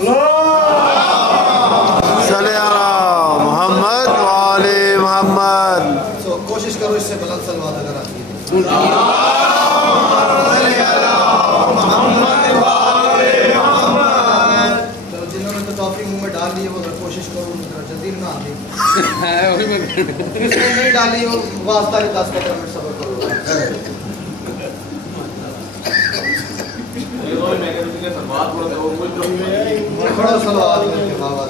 صلی علی محمد وعلی محمد. کوشش کرو اس سے بلند صلوات اگر آتی ہے. چلو جنہوں نے تو ٹاپی منہ میں ڈال لی ہے وہ اگر کوشش کرو جلدی نہ آتی. جس نے نہیں ڈالی وہ واسطہ 10-15 منٹ صبر کرو. بڑا صلوات کر کے بابا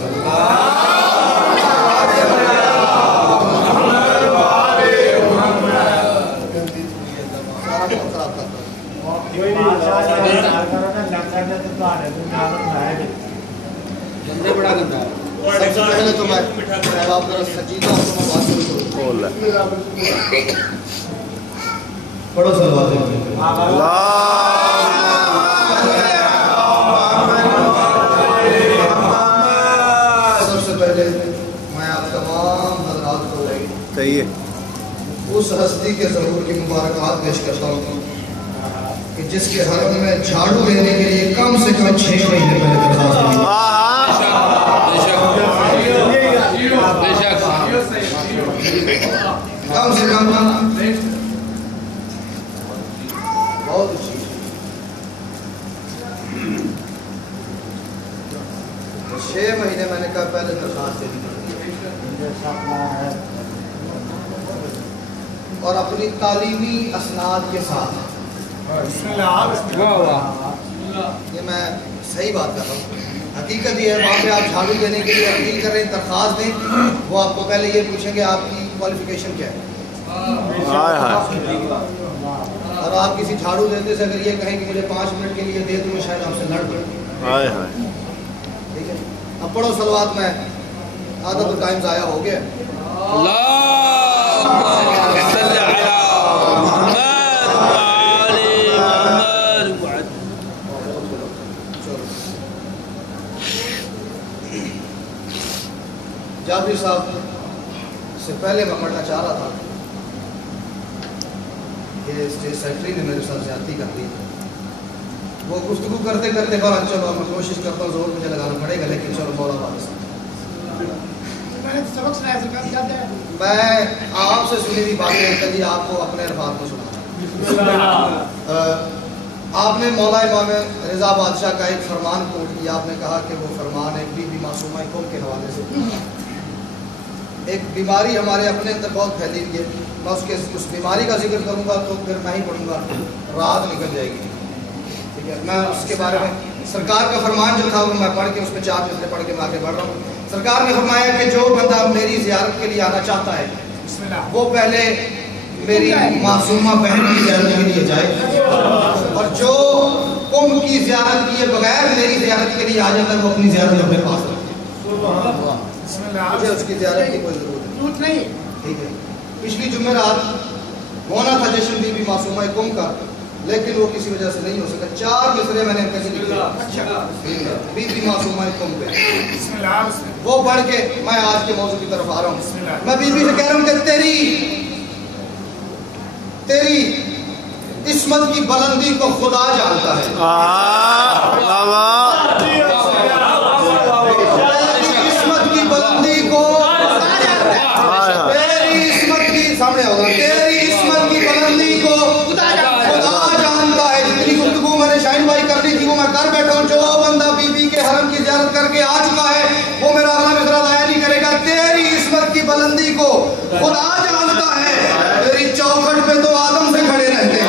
بڑا گندا ہے. سب سے پہلے تو میں آپ ذرا سجیدہ ہوں تو میں بات شروع کروں. بڑا صلوات ہے. سب سے پہلے میں آپ تمام حضرات کو صحیح ہے. اس ہستی کے ظہور کی مبارکباد پیش کرتا ہوں کہ جس کے حرم میں جھاڑو دینے کے لیے کم سے کم 6 مہینے پہلے درخواست دی. کم سے کم بہت اچھی 6 مہینے میں نے کہا پہلے درخواست دینی اور اپنی تعلیمی اسناد کے ساتھ. یہ میں صحیح بات کر رہا ہوں. حقیقت یہ ہے وہاں پہ آپ جھاڑو دینے کے لیے اپیل کر رہے ہیں درخواست دیں وہ آپ کو پہلے یہ پوچھیں گے آپ کی کوالیفیکیشن کیا ہے. اور آپ کسی جھاڑو دیتے سے اگر یہ کہیں کہ مجھے 5 منٹ کے لیے دے تو میں شاید آپ سے لڑ پڑوں. ٹھیک ہے اب پڑھو صلوات. میں آدھا تو ٹائم ضائع ہو گیا. جابر صاحب سے پہلے میں پڑھنا چاہ رہا تھا کہ اسٹیٹ سیکرٹری نے میرے ساتھ زیادتی کر دی. وہ گفتگو کرتے کرتے بہرحال چلو میں کوشش کرتا ہوں زور مجھے لگانا پڑے گا لیکن چلو مولا بات میں آپ سے سنی ہوئی باتیں کبھی آپ کو اپنے الفاظ میں سنا. آپ نے مولا امام رضا بادشاہ کا ایک فرمان کوٹ کیا. آپ نے کہا کہ وہ فرمان ایک بی بی معصومہ قوم کے حوالے سے ایک بیماری ہمارے اپنے اندر بہت پھیلی ہوئی ہے. میں اس بیماری کا ذکر کروں گا تو پھر میں ہی پڑھوں گا رات نکل جائے گی. ٹھیک ہے میں اس کے بارے میں سرکار کا فرمان جو تھا وہ میں پڑھ کے اس میں 4 مصرے پڑھ کے میں آگے بڑھ رہا ہوں. سرکار نے فرمایا کہ جو بندہ میری زیارت کے لیے آنا چاہتا ہے وہ پہلے میری معصومہ بہن کی زیارت کے لیے جائے اور جو قوم کی زیارت کیے بغیر میری زیارت کے لیے آ جاتا ہے وہ اپنی زیارت اپنے پاس رکھے. مجھے اس کی زیارت کی کوئی ضرورت نہیں. ٹھیک ہے پچھلی جمعرات ہونا تھا جشن بی بی معصومہ قوم کا لیکن وہ کسی وجہ سے نہیں ہو سکا. 4 مصرے میں نے کیسے لکھے بی بی معصومہ قوم پہ وہ پڑھ کے میں آج کے موضوع کی طرف آ رہا ہوں. میں بی بی سے کہہ رہا ہوں کہ تیری عصمت کی بلندی کو خدا جانتا ہے. عصمت کی بلندی کو تیری عصمت کی سامنے ہوگا. تیری عصمت کی بلندی کو خدا جانتا ہے. جتنی گفتگو میں نے شاہین بھائی کرنی تھی وہ میں کر بیٹھا ہوں. جو بندہ بی بی کے حرم کی زیارت کر کے آ چکا ہے وہ میرا اگلا مصرع ضائع نہیں کرے گا. تیری عصمت کی بلندی کو خدا جانتا ہے. تیری چوکھٹ پہ تو آدم سے کھڑے رہتے ہیں.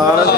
عرب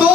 2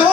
2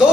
2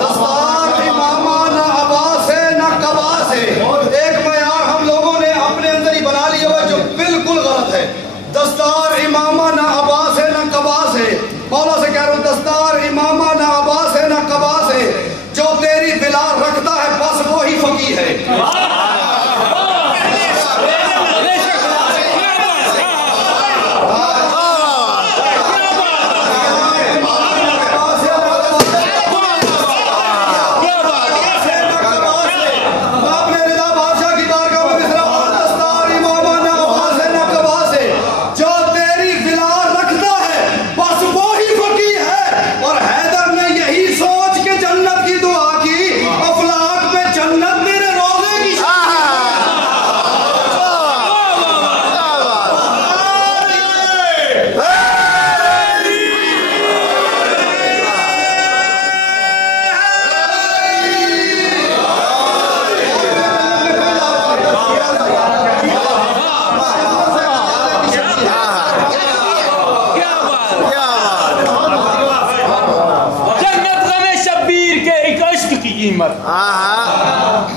دستار امامہ نہ عباس ہے نہ قباس ہے. ایک معیار ہم لوگوں نے اپنے اندر ہی بنا لیا ہوا جو بالکل غلط ہے. دستار امامہ نہ عباس ہے نہ قباس ہے. مولا سے کہہ رہا ہوں دستار امامہ نہ عباس ہے نہ قباس ہے. جو تیری بلال رکھتا ہے بس وہی فقیہ ہے.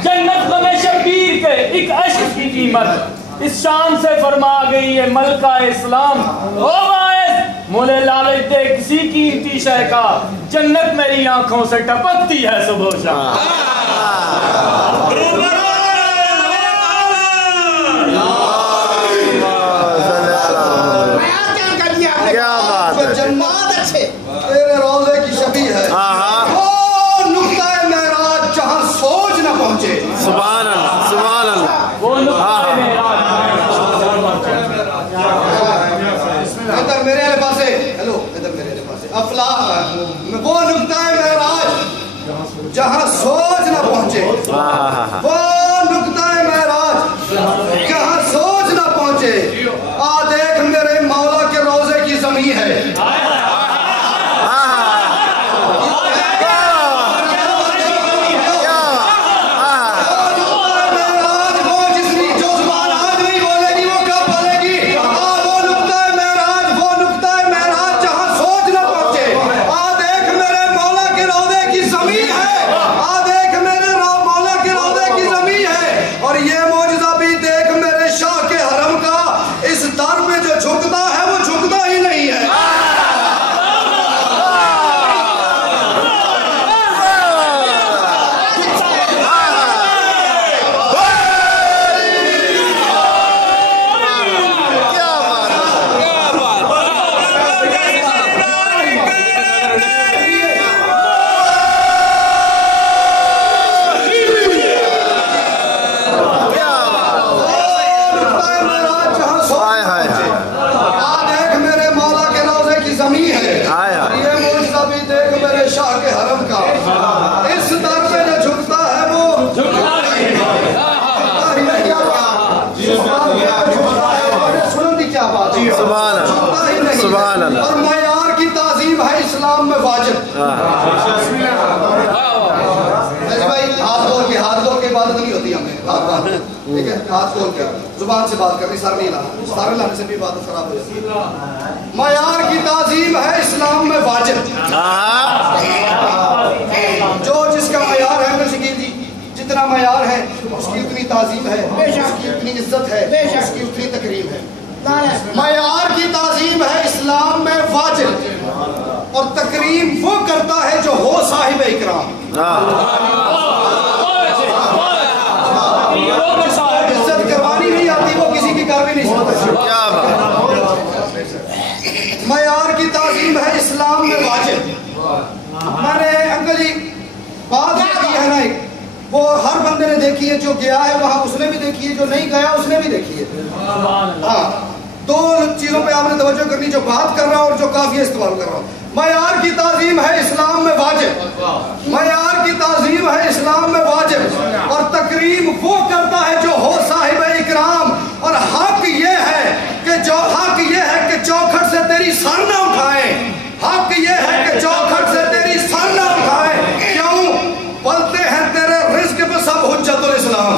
جنت غم شبیر کے ایک عشق کی قیمت اس شان سے فرما گئی ہے ملکہ اسلام. او باعث مولے لالچ دے کسی قیمتی شے کا جنت میری آنکھوں سے ٹپکتی ہے صبح شام. کیا بات ہے. جنات اچھے تیرے روضے کی شبیہ ہے. سبحان اللہ سبحان اللہ. وہ ادھر میرے والے پاسے ہیلو ادھر میرے والے پاسے افلاح وہ نقطہ معراج جہاں سوچ نہ پہنچے. وہ نقطہ معراج جہاں سوچ نہ پہنچے. آ دیکھ میرے مولا کے روضے کی زمین ہے. سبحان اللہ. اور معیار کی تعظیم ہے اسلام میں واجب. بھائی ہاتھ کھول کے عبادت نہیں ہوتی ہمیں. ٹھیک ہے ہاتھ کھول کے زبان سے بات کرنی. سر نہیں لانا. سر لانے سے بھی عبادت خراب ہو جاتی ہے. معیار کی تعظیم ہے اسلام میں واجب. جو جس کا معیار ہے میں شکیل جی جتنا معیار ہے اس کی اتنی تعظیم ہے, اس کی اتنی عزت ہے, اس کی اتنی تکریم ہے. معیار کی تعظیم ہے اسلام میں واجب اور تکریم وہ کرتا ہے جو ہو صاحب اکرام. عزت کروانی نہیں آتی وہ کسی کی کر بھی نہیں سکتا. معیار کی تعظیم ہے اسلام میں واجب. میں نے انکل جی بات کی ہے نا ایک وہ ہر بندے نے دیکھی ہے. جو گیا ہے وہاں اس نے بھی دیکھی ہے, جو نہیں گیا اس نے بھی دیکھی ہے. ہاں دو چیزوں پہ آپ نے توجہ کرنی, جو بات کر رہا ہوں اور جو کافی استعمال کر رہا ہوں. معیار کی تعظیم ہے اسلام میں واجب, معیار کی تعظیم ہے اسلام میں واجب اور تکریم وہ کرتا ہے جو ہو صاحب اکرام. اور حق یہ ہے کہ چوکھٹ سے تیری سر نہ اٹھائے. حق یہ ہے کہ چوکھٹ سے تیری سر نہ اٹھائے. کیوں بولتے ہیں تیرے رزق پہ سب حجت الاسلام.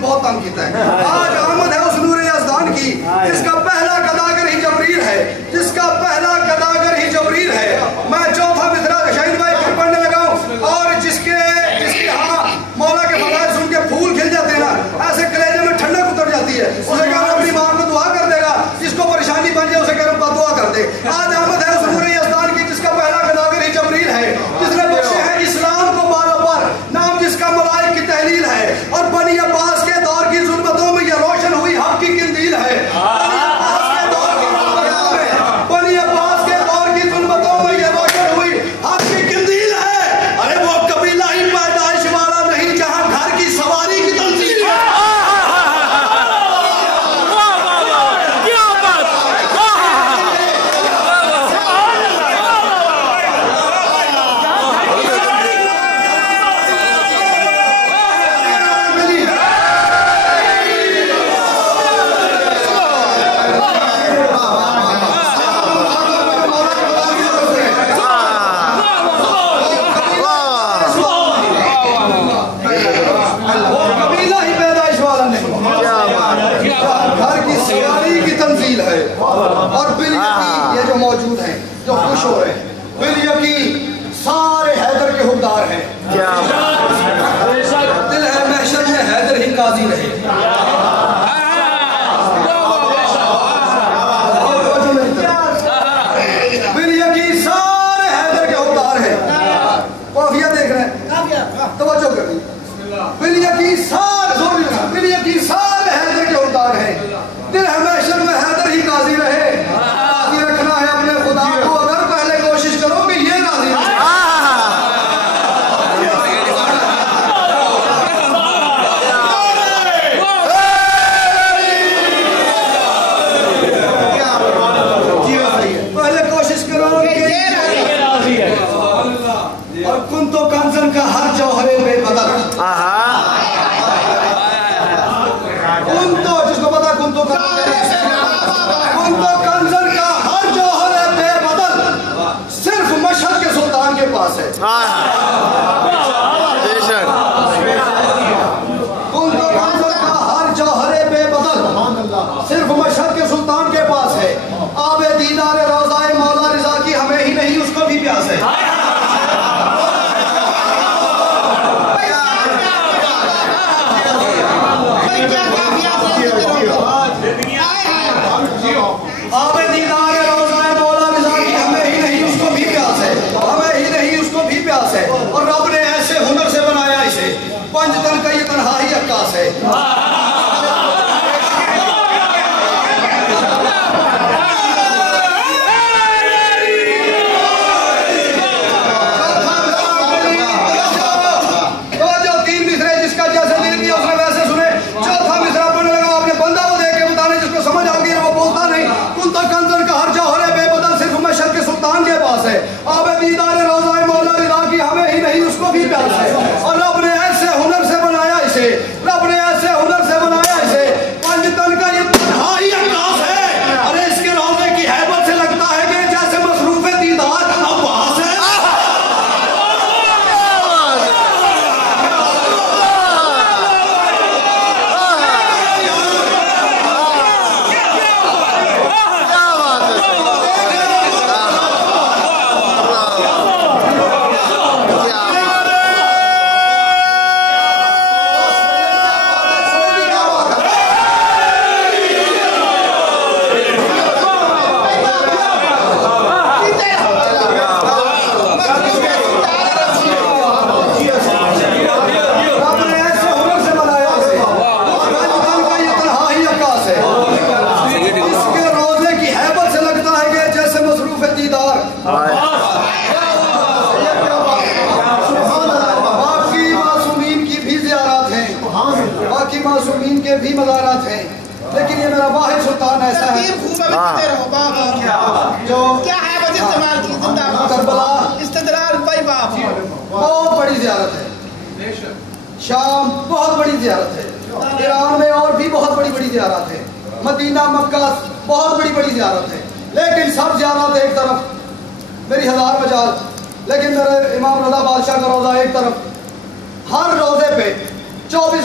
بہت تنگ کیتا ہے. آج آمد ہے اس نور یزدان کی جس کا پہلا قداگر ہی جبریل ہے, جس کا پہلا قداگر ہی جبریل ہے. میں چوتھا مصرع شہید بھائی پھر پڑھنے لگا ہوں, اور جس کے ہاں مولا کے فضائل سن کے پھول کھل جاتے ہیں نا, ایسے کلیجے میں ٹھنڈک اتر جاتی ہے. اسے کہہ رہا اپنی ماں کو دعا کر دے گا, جس کو پریشانی بن جائے اسے کہہ رہا دعا کر دے. آج آمد ہے اس نور یزدان کی جس کا پہلا قداگر ہی جبریل ہے, جس نے بخشے ہیں اسلام کو بالوں پر, نام جس کا ملائک کی تحلیل ہے, اور بنی عباس کے دور کی ظلمتوں میں یہ روشن ہوئی حق کی قندیل ہے. بنی عباس کے دور کی ظلمتوں میں یہ روشن ہوئی حق کی قندیل ہے. ارے وہ قبیلہ ہی پیدائش والا نہیں جہاں گھر کی سواری کی تنظیم ہے. اور بالیقین یہ جو موجود ہیں جو خوش ہو رہے ہیں, بالیقین سارے حیدر کے حقدار ہیں. دل ہے محشر میں حیدر ہی قاضی رہے. بالیقین سارے حیدر کے حقدار ہیں. قافیہ دیکھ رہے ہیں, توجہ کر دیجیے. بالیقین سارے حیدر کے حقدار ہیں. دل ہے محشر میں حیدر ہی قاضی رہے. راضی رکھنا ہے اپنے خدا کو, اگر پہلے کوشش کرو کہ یہ راضی رہے. پہلے کوشش کرو کہ یہ راضی ہے. اور کن تو کنزن کا ہر جوہر بے بدل, کن تو جس کو پتا کن تو کنزن کا ہر جوہر بے بدل صرف مشہد کے سلطان کے پاس ہے. کن تو کنزن کا ہر جوہر بے بدل صرف مشہد کے سلطان کے پاس ہے. آب دیدار روضہ مولا رضا کی ہمیں ہی نہیں اس کو بھی پیاس ہے. آب دیدار روضہ مولا رضا کی ہمیں ہی نہیں اس کو بھی پیاس ہے, ہمیں ہی نہیں اس کو بھی پیاس ہے. اور رب نے ایسے ہنر سے بنایا اسے, پنج تن کا یہ تنہا ہی عکاس ہے. آب دیدار روضہ مولا رضا کی ہمیں ہی نہیں اس کو بھی پیاس ہے. اور رب نے ایسے ہنر سے بنایا اسے, رب نے ایسے ہنر سے بنایا اسے, پنج تن کا یہ تنہا ہی عکاس ہے. ارے اس کے روضے کی ہیبت سے لگتا ہے کہ جیسے مصروف دیدار عباس ہے. معصومین کے بھی مزارات ہیں, لیکن یہ میرا واحد سلطان ایسا ہے جو کربلا بہت بڑی زیارت ہے, شام بہت بڑی زیارت ہے, ایران میں اور بھی بہت بڑی بڑی زیارت ہے, مدینہ مکہ بہت بڑی بڑی زیارت ہے. لیکن سب زیارت ایک طرف, میری ہزار مجال, لیکن میرے امام رضا بادشاہ کا روضہ ایک طرف. ہر روزے پہ 24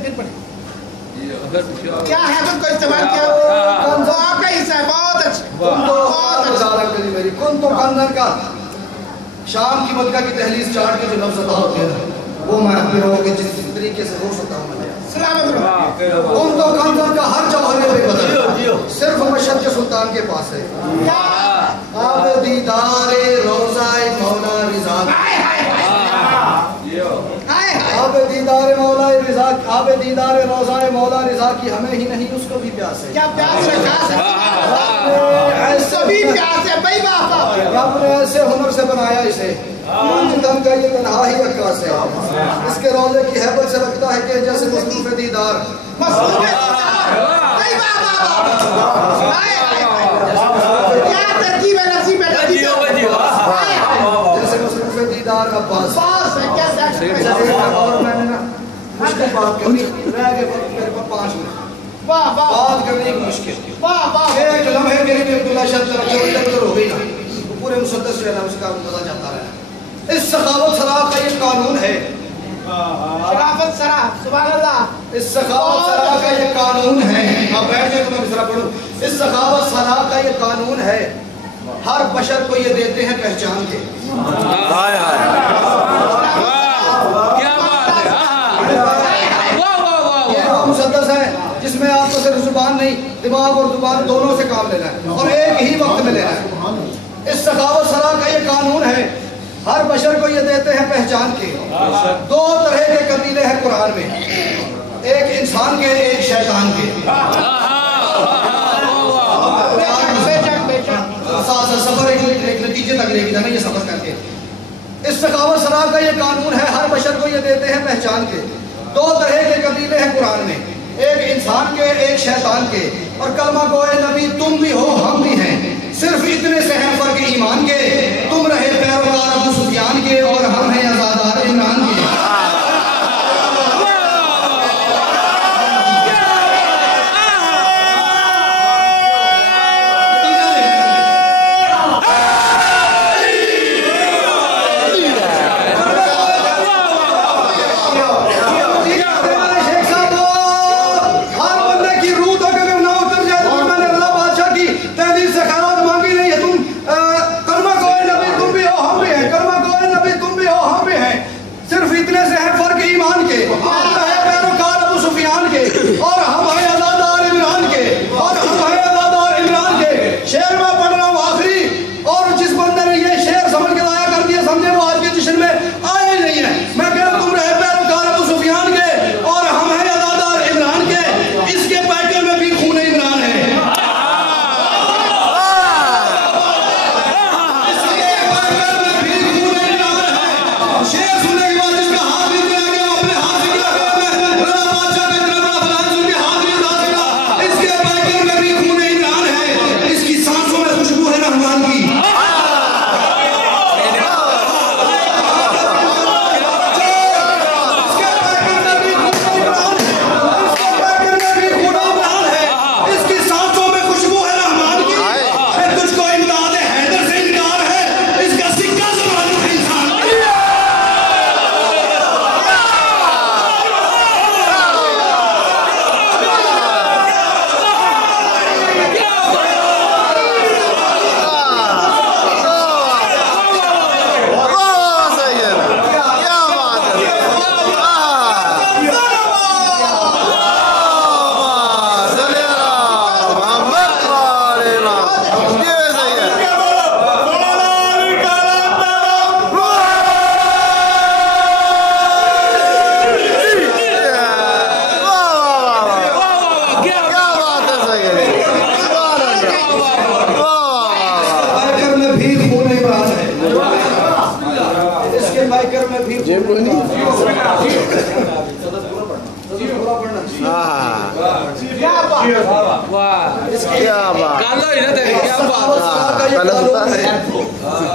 پھر پڑھیں کیا ہے تم کو استعمال کیا کون تو آپ کا حصہ ہے بہت اچھا میری کون تو خاندان کا شام کی مکہ کی دہلیز چاٹ کے جو لفظ ادا ہوتے ہیں وہ میں اپنے لوگوں کے جس طریقے سے ہو سکتا ہوں سلامت رہو کون تو خاندان کا ہر جوہر بے بدل صرف مشہد کے سلطان کے پاس ہے آب دیدار روضہ مولا رضا آب دیدار مولا رضا آب دیدار روضہ مولا رضا کی ہمیں ہی نہیں اس کو بھی پیاس ہے کیا پیاس ہے سبھی پیاس ہے بھائی باپ رب نے ایسے ہنر سے بنایا اسے جتن کا یہ تنہا ہی عکاس ہے اس کے روضے کی حیبت سے لگتا ہے کہ جیسے مصروف دیدار کیا ترکیب ہے نصیب ہے جیسے مصروف دیدار عباس اور میں نے نا مشکل بات کرنی رہ گئے میرے پاس 5 منٹ بات کرنے کی مشکل ایک لمحے میری بھی عبداللہ شاہ ہو گئی نا پورے مسدس جو ہے نا اس کا مزہ جاتا رہا اس سخاوت سرا کا یہ قانون ہے شرافت سرا سبحان اللہ اس سخاوت سرا کا یہ قانون ہے آپ بیٹھ جائیں تو میں مصرع پڑھوں اس سخاوت سرا کا یہ قانون ہے ہر بشر کو یہ دیتے ہیں پہچان کے مسدس ہے جس میں آپ کو صرف زبان نہیں دماغ اور زبان دونوں سے کام لینا ہے اور ایک ہی وقت میں لینا ہے اس سخاوت سرا کا یہ قانون ہے ہر بشر کو یہ دیتے ہیں پہچان کے 2 طرح کے قبیلے ہیں قرآن میں ایک انسان کے ایک شیطان کے سفر ایک نتیجے تک لے کے جانا یہ سفر کر کے اس سخاوت سرا کا یہ قانون ہے ہر بشر کو یہ دیتے ہیں پہچان کے 2 طرح کے قبیلے ہیں قرآن میں ایک انسان کے ایک شیطان کے اور کلمہ گوئے نبی تم بھی ہو ہم بھی ہیں صرف اتنے سے ہیں فرق ایمان کے تم رہے پیروکار ابو سفیان کے اور ہم ہیں عزادار عمران کے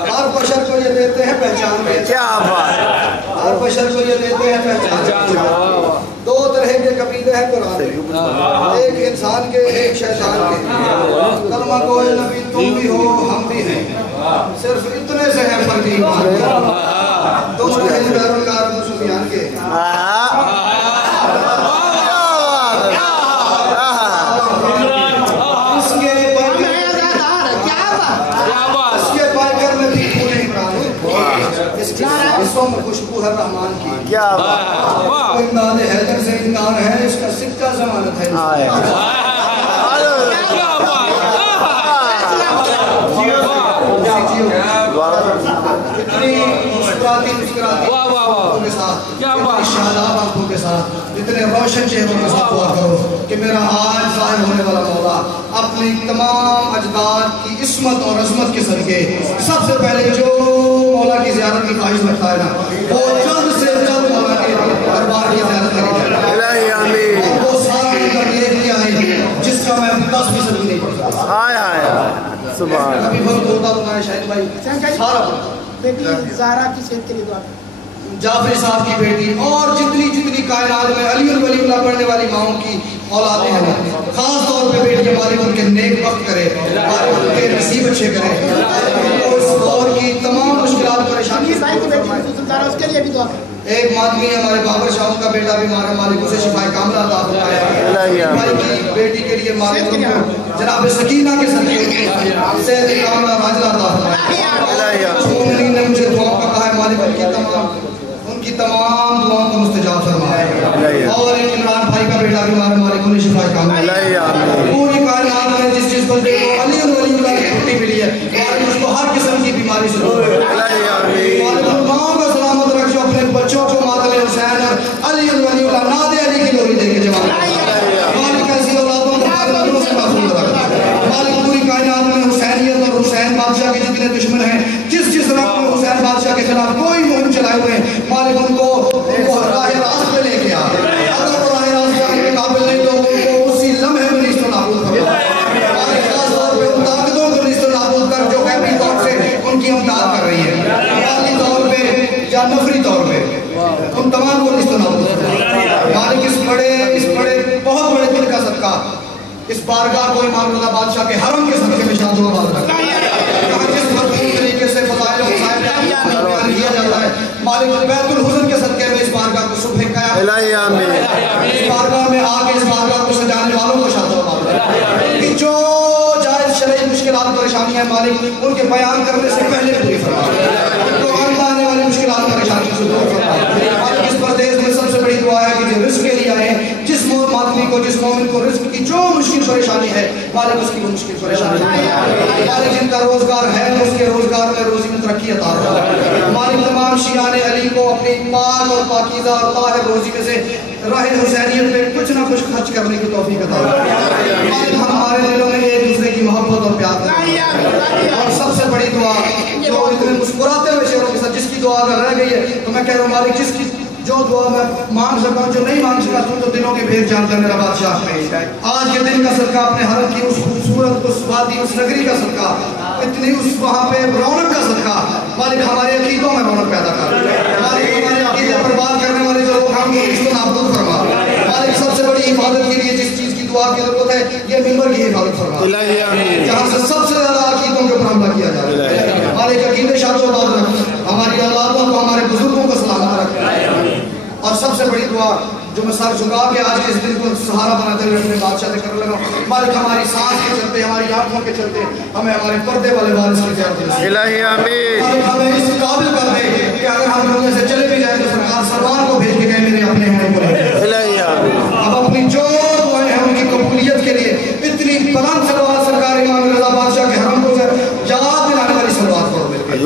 ہر بشر کو یہ دیتے ہیں پہچان کے ہر بشر کو یہ دیتے ہیں پہچان 2 طرح کے قبیلے ہیں قرآن میں ایک انسان کے ایک شیطان کے کلمہ گوئے نبی تم بھی ہو ہم بھی ہیں صرف اتنے سے ہیں فرق ایمان کے تم رہے پیروکار ابو سفیان کے نفسوں میں خوشبو ہے رحمان کی. کیا بات. امداد حیدر سے انکار ہے, اس کا سکہ ضمانت ہے. اتنی مسکراتی آنکھوں کے ساتھ, اتنی شاداب آنکھوں کے ساتھ, اتنے روشن چہروں کے ساتھ دعا کرو کہ میرا آج ظاہر ہونے والا مولا اپنی تمام اجداد کی عصمت اور عظمت کے صدقے سب سے پہلے جو مولا کی زیارت کی خواہش رکھتا ہے نا, وہ جلد سے جلد مولا کے دربار کی زیارت کرے. الہی آمین. وہ سارے کا یہ کیا ہے جس کا میں 10% بھی نہیں پڑھ سکتا. ہائے ہائے سبحان. ابھی وقت ہوتا تو میں شاہد بھائی سارا بیٹی زہرا کی صحت کے لیے دعا کریں. جعفر صاحب کی بیٹی اور جتنی کائنات میں علی الولی اللہ پڑھنے والی ماؤں کی اولادیں ہیں, خاص طور پہ بیٹی مالک ان کے نیک وقت کرے, مالک ان کے نصیب اچھے کرے, اس دور کی تمام مشکلات پریشانی. بھائی کی بیٹی زہرا اس کے لیے بھی دعا کریں. ایک مادمی ہمارے بابر شاہوں کا بیٹا بیمار ہے, مالک اسے شفائے کاملہ عطا فرمائے. بھائی کی بیٹی کے لیے مالک ان کو جناب سکینہ کے صدقے صحت کاملہ عاجلہ عطا فرمائے. مومنین نے مجھے دعاؤں کا کہا ہے, مالک ان کی تمام دعاؤں کو مستجاب فرمائے. اور عمران بھائی کا بیٹا بیمار ہے, مالک انہیں شفائے کاملہ. پوری کائنات میں جس بندے کو علی ولی اللہ کی چھٹی ملی ہے, مالک اس کو ہر قسم کی بیماری سے دور کرے. مالک ان ماؤں کا سلامت رکھ جو اپنے بچوں کو ماتم حسین اور علی ولی اللہ ناد علی کی لوری دے کے جواب. مالک ایسی اولادوں کو مالک سے محفوظ رکھ. مالک پوری کائنات میں حسینیت اور حسین بادشاہ کے جتنے دشمن ہیں, جس رقم میں حسین بادشاہ کے خلاف کوئی مہم چلائے ہوئے ہیں, مالک ان کو راہ راست پہ لے کے آ. اگر وہ راہ راست جانے کے قابل نہیں تو ان کو اسی لمحے میں نیست و نابود کر. مالک خاص طور پہ ان طاقتوں کو نیست و نابود کر جو غیبی طور سے ان کی امداد کر رہی ہے, مالی طور پہ یا نفری طور پہ ان تمام کو نیست و نابود کر. مالک اس بڑے بہت بڑے دل کا صدقہ اس بارگاہ کو امام رضا بادشاہ کے حرم کے صدقے میں شاد و آباد رکھا. جس بھرپور طریقے سے فضائل و مسائل بیان کیا جاتا ہے, مالک بیت الحزن کے صدقے میں اس بارگاہ کو صبح قیام, الہی آمین. اس بارگاہ میں آ کے اس بارگاہ کو سجانے والوں کو شاد و آباد رکھا. کہ جو جائز شرعی مشکلات پریشانیاں مالک ان کے بیان کرنے سے پہلے پوری فرما, ان کو آنے والی مشکلات پریشانیوں سے دور فرما. مالک اس پردیس میں سب سے بڑی دعا ہے کہ جو رزق کے لیے آئے, جس مادمی کو جس مومن کو رزق کی جو مشکل پریشانی ہے, مالک اس کی وہ مشکل پریشانی ہے. مالک جن کا روزگار ہے اس کے روزگار میں روزی میں ترقی عطا فرما. مالک تمام شیعان علی کو اپنی پاک اور پاکیزہ اور طاہر روزی میں سے راہ حسینیت پہ کچھ نہ کچھ خرچ کرنے کی توفیق عطا فرما. مالک ہمارے دلوں میں ایک دوسرے کی محبت اور پیار ہے. اور سب سے بڑی دعا جو اتنے مسکراتے ہوئے شعروں کے ساتھ جس کی دعا اگر رہ گئی ہے تو میں کہہ رہا ہوں مالک جس کی جو دعا میں مانگ سکتا ہوں, جو نہیں مانگ سکتا تو دلوں کے بھید جانتا ہے میرا بادشاہ. آج کے دن کا صدقہ اپنے حرم کی اس خوبصورت اس وادی اس نگری کا صدقہ, اتنی اس وہاں پہ رونق کا صدقہ, مالک ہمارے عقیدوں میں رونق پیدا کر. مالک ہمارے عقیدے پر بات کرنے والے جو لوگ ہم کو اس کو نابود فرما. مالک سب سے بڑی حفاظت کے لیے جس چیز کی دعا کی ضرورت ہے یہ ممبر کی حفاظت فرما, جہاں سے سب سے زیادہ عقیدوں کے اوپر حملہ کیا جا رہا ہے. مالک عقیدے شاد و آباد رکھ, ہماری اولادوں کو ہمارے بزرگوں کو سلامت رکھ. اور سب سے بڑی دعا جو میں سر جھکا کے آج کے اس دن کو سہارا بناتے ہوئے اپنے بادشاہ سے کرنے لگا, مالک ہماری سانس کے چلتے ہماری آنکھوں کے چلتے ہمیں ہمارے پردے والے وارث کی زیارت نصیب. الہی آمین. مالک ہمیں اس قابل کر دے کہ اگر ہم دنیا سے چلے بھی جائیں تو سرکار سروار کو بھیج کے گئے میرے اپنے ہیں کو لے. الہی آمین. اب اپنی جو دعائیں ہیں ان کی قبولیت کے لیے اتنی بلند صلوات سرکار امام رضا بادشاہ کے حرم کو یاد دلانے والی صلوات پڑھو مل کے.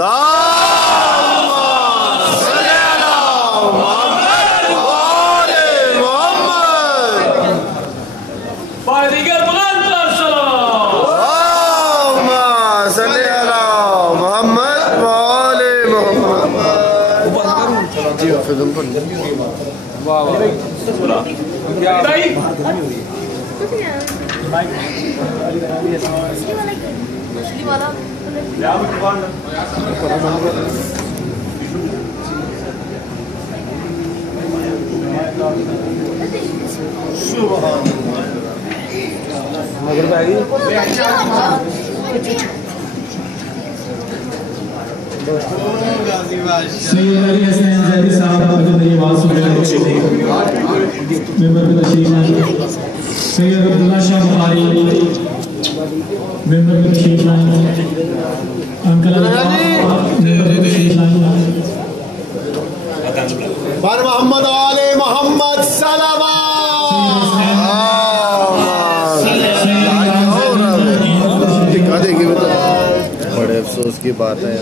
سید علی حسین زیدی صاحب اگر میری آواز سن رہے ہیں ممبر پہ تشریف لائیں. سید عبداللہ شاہ بخاری ممبر پہ تشریف لائیں. انکل ممبر پہ تشریف لائیں. پر محمد آل محمد صلوات. بڑے افسوس کی بات ہے.